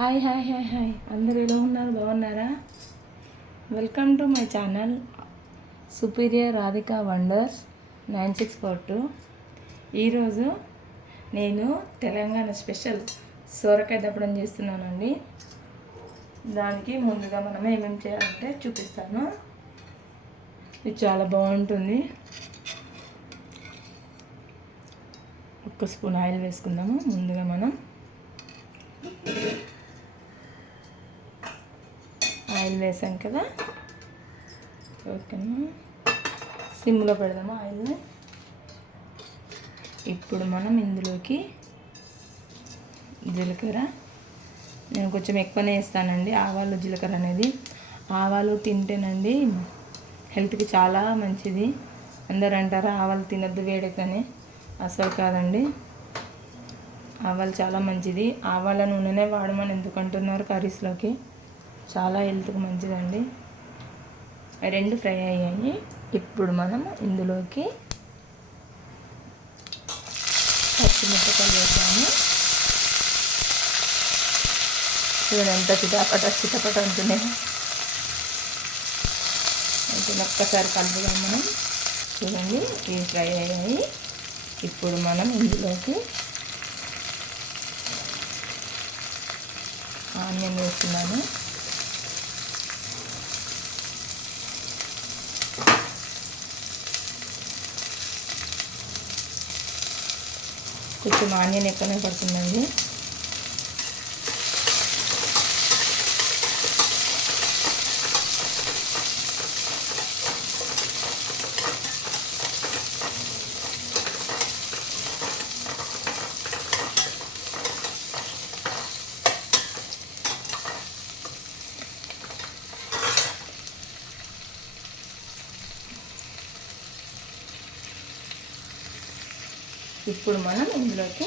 Hi hi hi hi అందరూ ఎలా ఉన్నారు? బాగున్నారా? Welcome to my channel superior Radhika wonders 9642. ఈరోజు నేను తెలంగాణ స్పెషల్ సొరకాయ దప్పడం చేస్తున్నానండి. దానికి ముందుగా మనం ఏమేమి చేయాలంటే చూపిస్తాను. ఇది చాలా బాగుంటుంది. ఒక్క స్పూన్ ఆయిల్ వేసుకుందాము. ముందుగా మనం ఆయిల్ వేసాం కదా, ఓకేనా, సిమ్లో పెడదాము ఆయిల్ని. ఇప్పుడు మనం ఇందులోకి జీలకర్ర, నేను కొంచెం ఎక్కువనే వేస్తానండి ఆవాలు జీలకర్ర అనేది. ఆవాలు తింటేనండి హెల్త్కి చాలా మంచిది. అందరు అంటారా ఆవాలు తినద్దు వేడెక్కని, అసలు కాదండి, ఆవాలు చాలా మంచిది. ఆవాల నూనెనే వాడమని ఎందుకంటున్నారు కర్రీస్లోకి, చాలా హెల్త్కి మంచిదండి. రెండు ఫ్రై అయ్యాయి. ఇప్పుడు మనం ఇందులోకి పచ్చిమిరపకాయలు వేసాము. చూడండి ఎంత చిటపట ఉంటున్నాయి. అయితే ఒక్కసారి కలుపుదాం మనం. చూడండి ఇవి ఫ్రై అయ్యాయి. ఇప్పుడు మనం ఇందులోకి ఆనియన్ వేస్తున్నాను. కొంచెం ఆనియన్ ఎక్కువనే పడుతుందండి. ఇప్పుడు మనం ఇందులోకి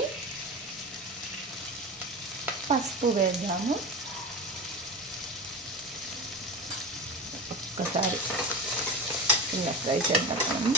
పసుపు వేద్దాము. ఒక్కసారి ఇలా ఫ్రై చేద్దాం మనం.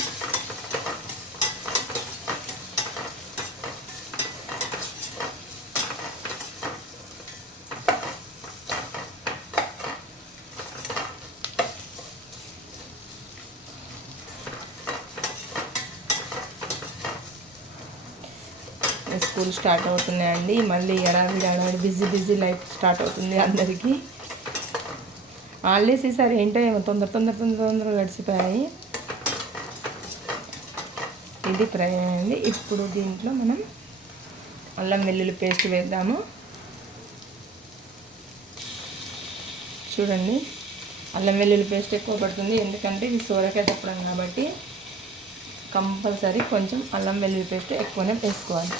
స్కూల్ స్టార్ట్ అవుతున్నాయండి. మళ్ళీ ఎడావిడి బిజీ లైఫ్ స్టార్ట్ అవుతుంది అందరికీ. హాలిడేస్ ఈసారి ఏంటో ఏమో తొందరగా గడిచిపోయాయి. ఇది ఫ్రై అయ్యింది. ఇప్పుడు దీంట్లో మనం అల్లం వెల్లుల్లి పేస్ట్ వేద్దాము. చూడండి అల్లం వెల్లుల్లి పేస్ట్ ఎక్కువ పడుతుంది, ఎందుకంటే ఇది సోరకాయ తప్పడం కాబట్టి కంపల్సరీ కొంచెం అల్లం వెల్లుల్లి పేస్ట్ ఎక్కువనే వేసుకోవాలి.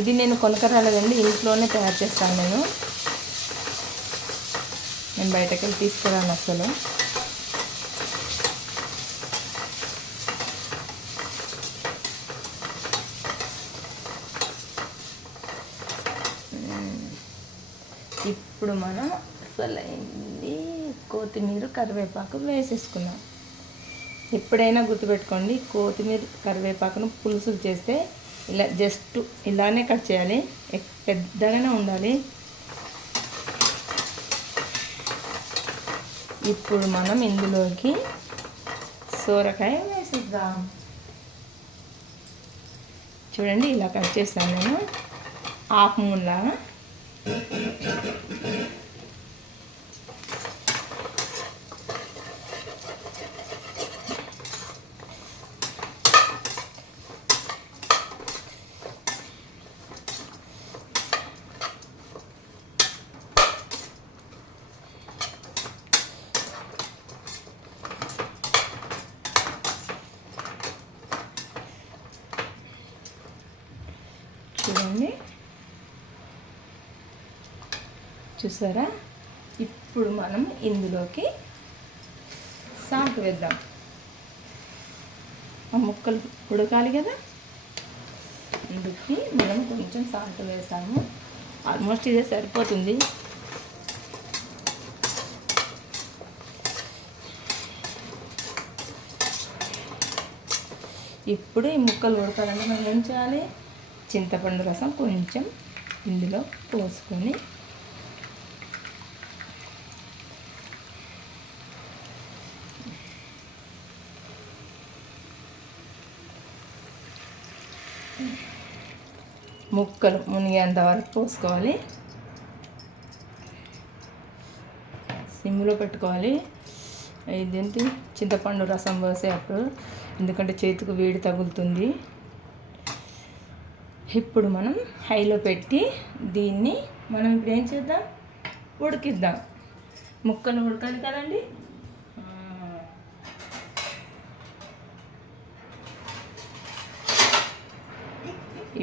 ఇది నేను కొనకరాలేదండి, ఇంట్లోనే తయారు చేస్తాను. నేను బయటకు వెళ్ళి తీసుకురాను అసలు. ఇప్పుడు మనం అసలైంది కొత్తిమీర కరివేపాకు వేసేసుకున్నాం. ఎప్పుడైనా గుర్తుపెట్టుకోండి, కొత్తిమీర కరివేపాకును పులుసులు చేస్తే ఇలా జస్ట్ ఇలానే కట్ చేయాలి, పెద్దగానే ఉండాలి. ఇప్పుడు మనం ఇందులోకి సోరకాయ వేసిద్దాం. చూడండి ఇలా కట్ చేస్తాను నేను హాఫ్ మూన్ లాగా. చూడండి చూసారా? ఇప్పుడు మనం ఇందులోకి సాల్ట్ వేద్దాం. ఆ ముక్కలు ఉడకాలి కదా, అందుకే మనం కొంచెం సాల్ట్ వేసాము. ఆల్మోస్ట్ ఇదే సరిపోతుంది. ఇప్పుడు ఈ ముక్కలు ఉడకాలంటే మనం ఏం చేయాలి? చింతపండు రసం కొంచెం ఇందులో పోసుకొని ముక్కలు మునిగేంత వరకు పోసుకోవాలి. సిమ్లో పెట్టుకోవాలి. ఇదేంటి చింతపండు రసం పోసేటప్పుడు, ఎందుకంటే చేతికి వేడి తగులుతుంది. ఇప్పుడు మనం హైలో పెట్టి దీన్ని మనం ఇప్పుడు ఏం చేద్దాం, ఉడికిద్దాం. ముక్కలు ఉడకాలి కదండి.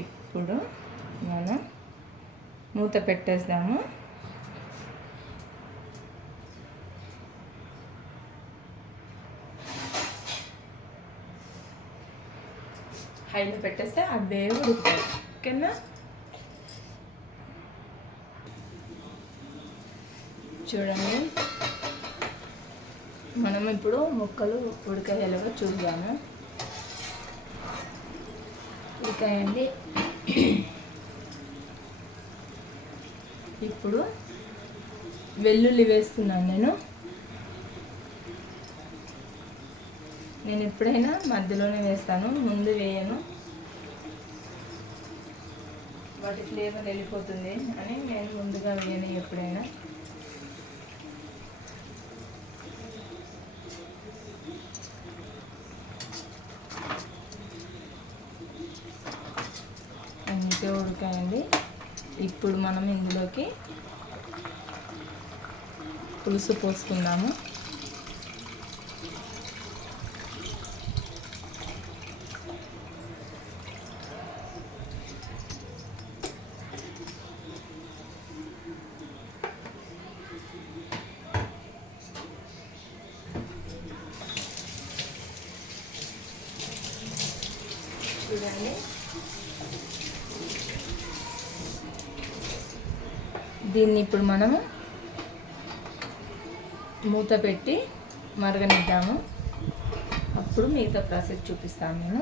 ఇప్పుడు మనం మూత పెట్టేద్దాము. హైలో పెట్టేస్తే అదే ఉడుకుతాయి. ఓకేనా? చూడండి, మనం ఇప్పుడు ముక్కలు ఉడకాయలుగా చూద్దాము. ఉడకాయండి. ఇప్పుడు వెల్లుల్లి వేస్తున్నాను. నేను ఎప్పుడైనా మధ్యలోనే వేస్తాను, ముందు వేయను. వాటి ఫ్లేవర్ వెళ్ళిపోతుంది అని నేను ముందుగా వేయను ఎప్పుడైనా. మంచిగా ఉడకాయండి. ఇప్పుడు మనం ఇందులోకి పులుసు పోసుకుందాము. చూడండి, దీన్ని ఇప్పుడు మనము మూత పెట్టి మరగనిద్దాము. అప్పుడు మిగతా ప్రాసెస్ చూపిస్తాను నేను.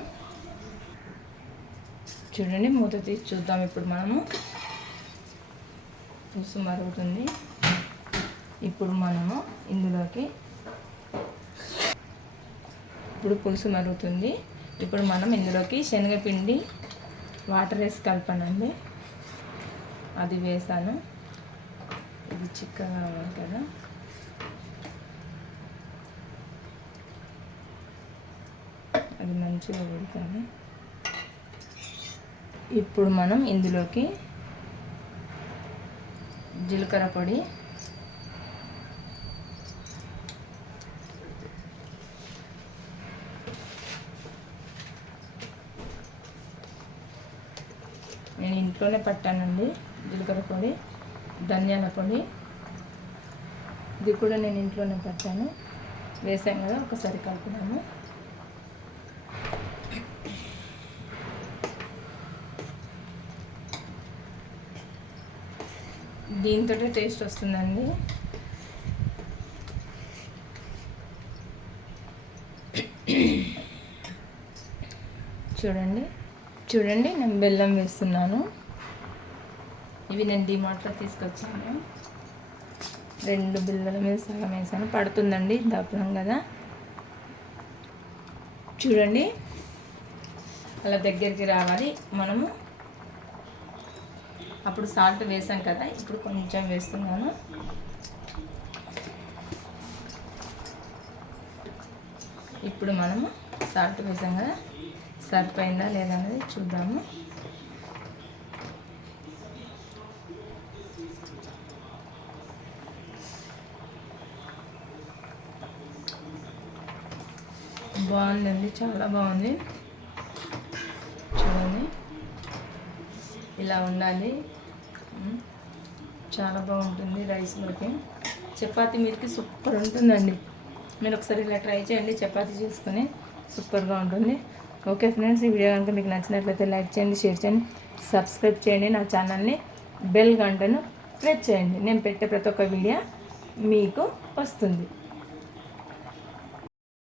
చూడండి, మూత తీసి చూద్దాం. ఇప్పుడు మనము పులుసు మరుగుతుంది. ఇప్పుడు మనము ఇందులోకి పులుసు మరుగుతుంది. ఇప్పుడు మనం ఇందులోకి శనగపిండి వాటర్ వేసి కలపనండి. అది వేసాను. ఇది చిక్కగా ఉంది కదా. అది మంచిగా ఉడకాలి. ఇప్పుడు మనం ఇందులోకి జీలకర్ర పొడి, నేను ఇంట్లోనే పట్టానండి జీలకర్ర పొడి, ధనియాల పొడి, ఇది కూడా నేను ఇంట్లోనే పట్టాను. వేసాం కదా, ఒకసారి కలుపుదాము. దీంతో టేస్ట్ వస్తుందండి. చూడండి నేను బెల్లం వేస్తున్నాను. ఇవి నేను డిమార్ట్లో తీసుకొచ్చాను. 2 బిళ్ళల మీద సగం వేసాను. పడుతుందండి, దప్పడం కదా. చూడండి, అలా దగ్గరికి రావాలి. మనము అప్పుడు సాల్ట్ వేసాం కదా, ఇప్పుడు కొంచెం వేస్తున్నాను. ఇప్పుడు మనము సాల్ట్ వేసాం కదా, సరిపోయిందా లేదా అనేది చూద్దాము. బాగుందండి, చాలా బాగుంది. చూడండి, ఇలా ఉండాలి. చాలా బాగుంటుంది రైస్లోకి. చపాతీ మీదకి సూపర్ ఉంటుందండి. మీరు ఒకసారి ఇలా ట్రై చేయండి, చపాతీ చేసుకొని సూపర్గా ఉంటుంది. ఓకే ఫ్రెండ్స్, ఈ వీడియో కనుక మీకు నచ్చినట్లయితే లైక్ చేయండి, షేర్ చేయండి, సబ్స్క్రైబ్ చేయండి. నా ఛానల్ని బెల్ గంటను ప్రెస్ చేయండి. నేను పెట్టే ప్రతి ఒక్క వీడియో మీకు వస్తుంది.